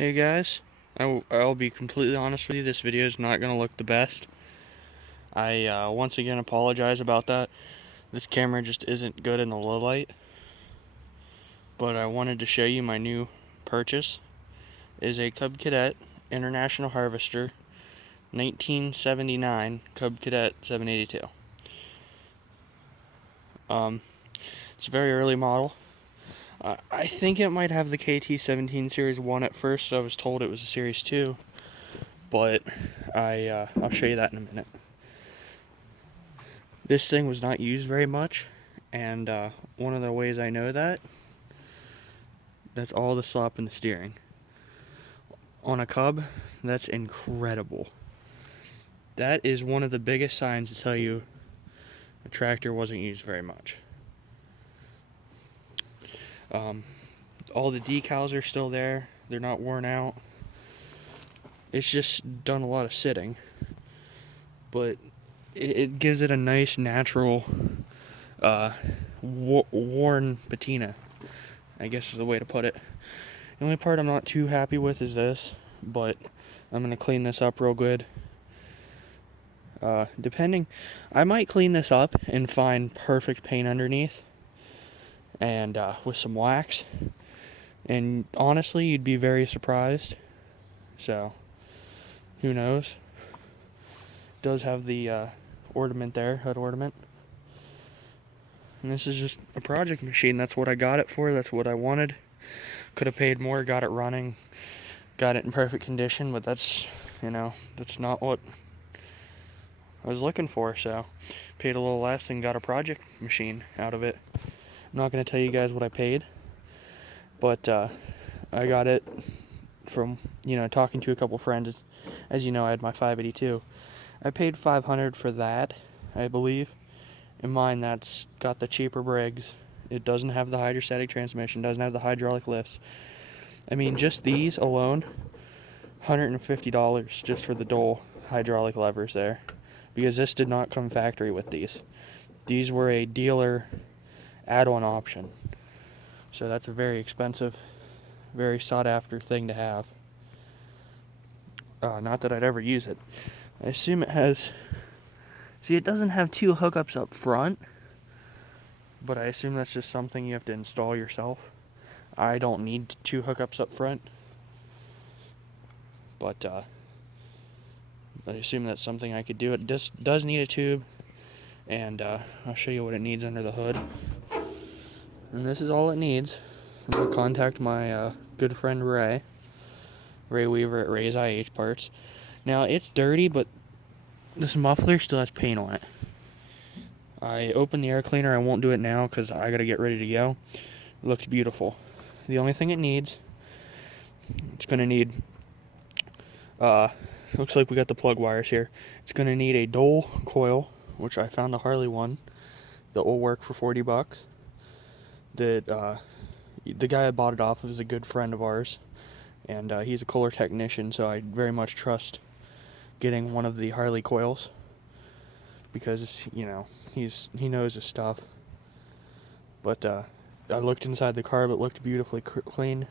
Hey guys, I'll be completely honest with you, this video is not going to look the best. I once again apologize about that. This camera just isn't good in the low light. But I wanted to show you my new purchase. It is a Cub Cadet International Harvester 1979 Cub Cadet 782. It's a very early model. I think it might have the KT17 Series 1 at first, so I was told it was a Series 2. But I'll show you that in a minute. This thing was not used very much, and one of the ways I know that's all the slop in the steering. On a Cub, that's incredible. That is one of the biggest signs to tell you a tractor wasn't used very much. All the decals are still there. They're not worn out. It's just done a lot of sitting. But it gives it a nice, natural, worn patina, I guess is the way to put it. The only part I'm not too happy with is this, but I'm going to clean this up real good. I might clean this up and find perfect paint underneath, and with some wax, and honestly, you'd be very surprised. So, who knows? It does have the ornament there, hood ornament. And this is just a project machine. That's what I got it for. That's what I wanted. Could have paid more, got it running, got it in perfect condition, but that's not what I was looking for. So paid a little less and got a project machine out of it. I'm not going to tell you guys what I paid, but I got it from talking to a couple friends. As you know, I had my 582. I paid $500 for that, I believe. In mine, that's got the cheaper Briggs. It doesn't have the hydrostatic transmission, doesn't have the hydraulic lifts. I mean, just these alone, $150 just for the dual hydraulic levers there. Because this did not come factory with these. These were a dealer add-on option. So that's a very expensive, very sought-after thing to have. Not that I'd ever use it. I assume it has... See, it doesn't have two hookups up front, but I assume that's just something you have to install yourself. I don't need two hookups up front, but I assume that's something I could do. It does need a tube, and I'll show you what it needs under the hood. And this is all it needs. I'm going to contact my good friend Ray Weaver at Red IH Parts. Now, it's dirty, but this muffler still has paint on it. I opened the air cleaner. I won't do it now because I gotta get ready to go. It looks beautiful. The only thing it needs, it's gonna need, looks like we got the plug wires here. It's gonna need a dual coil, which I found a Harley one that will work for $40. That the guy I bought it off of is a good friend of ours, and he's a Kohler technician, so I very much trust getting one of the Harley coils, because he knows his stuff. But I looked inside the car, but it looked beautifully clean.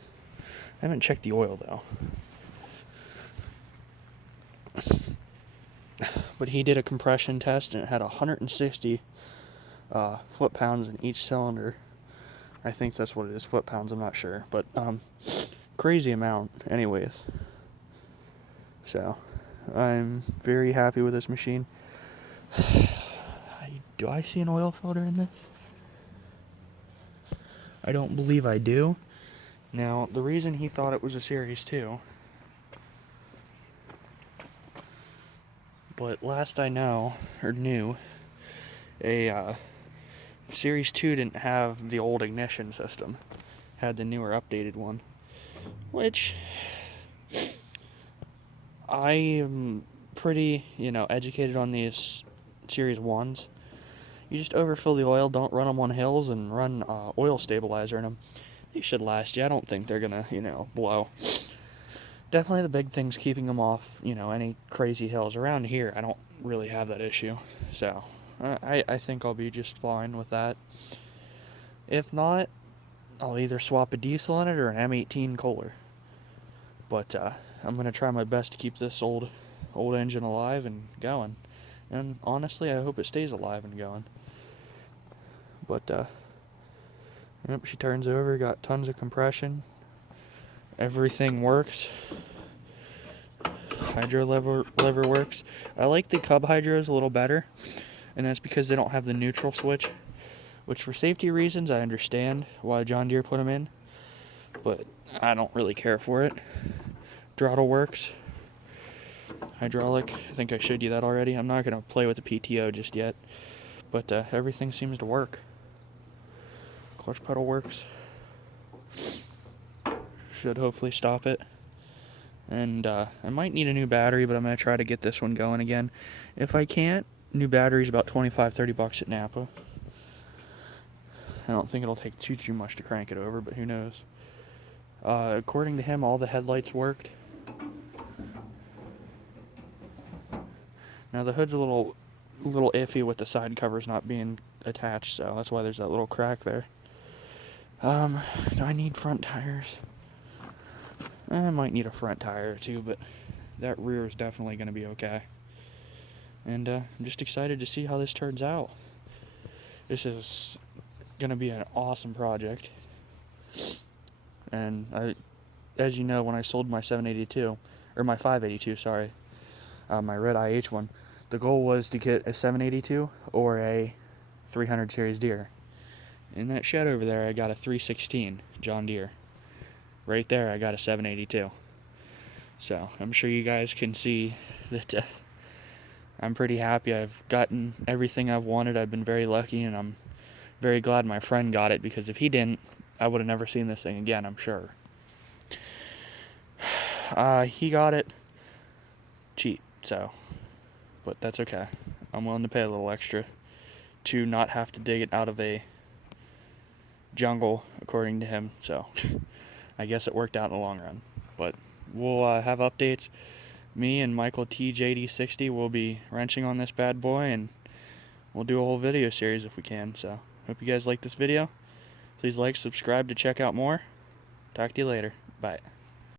I haven't checked the oil though. But he did a compression test and it had 160 foot-pounds in each cylinder. I think that's what it is, foot-pounds, I'm not sure, but crazy amount anyways. So I'm very happy with this machine. Do I see an oil filter in this? I don't believe I do. Now, the reason he thought it was a Series 2, but last I knew, a Series 2 didn't have the old ignition system. Had the newer updated one, which I am pretty, educated on these Series 1s. You just overfill the oil, don't run them on hills, and run oil stabilizer in them. They should last you. I don't think they're gonna, blow. Definitely the big thing's keeping them off, any crazy hills. Around here, I don't really have that issue. So, I think I'll be just fine with that. If not, I'll either swap a diesel in it or an M18 Kohler. But I'm gonna try my best to keep this old engine alive and going. And honestly, I hope it stays alive and going. But yep, she turns over, got tons of compression. Everything works. Hydro lever works. I like the Cub hydros a little better, and that's because they don't have the neutral switch, which for safety reasons I understand why John Deere put them in, but I don't really care for it. Throttle works. Hydraulic, I think I showed you that already. I'm not going to play with the PTO just yet, but everything seems to work. Clutch pedal works. Should hopefully stop it. And I might need a new battery, but I'm going to try to get this one going again. If I can't, new battery's about $25-30 at Napa. I don't think it'll take too much to crank it over, but who knows. According to him, all the headlights worked. Now the hood's a little iffy with the side covers not being attached, so that's why there's that little crack there. Do I need front tires? I might need a front tire or two, but that rear is definitely going to be okay. And I'm just excited to see how this turns out. This is going to be an awesome project. And as you know, when I sold my 782, or my 582, sorry, my Red IH one, the goal was to get a 782 or a 300 series Deere. In that shed over there, I got a 316 John Deere. Right there, I got a 782. So I'm sure you guys can see that I'm pretty happy. I've gotten everything I've wanted. I've been very lucky, and I'm very glad my friend got it, because if he didn't, I would have never seen this thing again, I'm sure. He got it cheap, so, but that's okay. I'm willing to pay a little extra to not have to dig it out of a jungle, according to him, so I guess it worked out in the long run. But we'll have updates. Me and Michael TJD60 will be wrenching on this bad boy, and we'll do a whole video series if we can. So hope you guys like this video. Please like, subscribe to check out more. Talk to you later. Bye.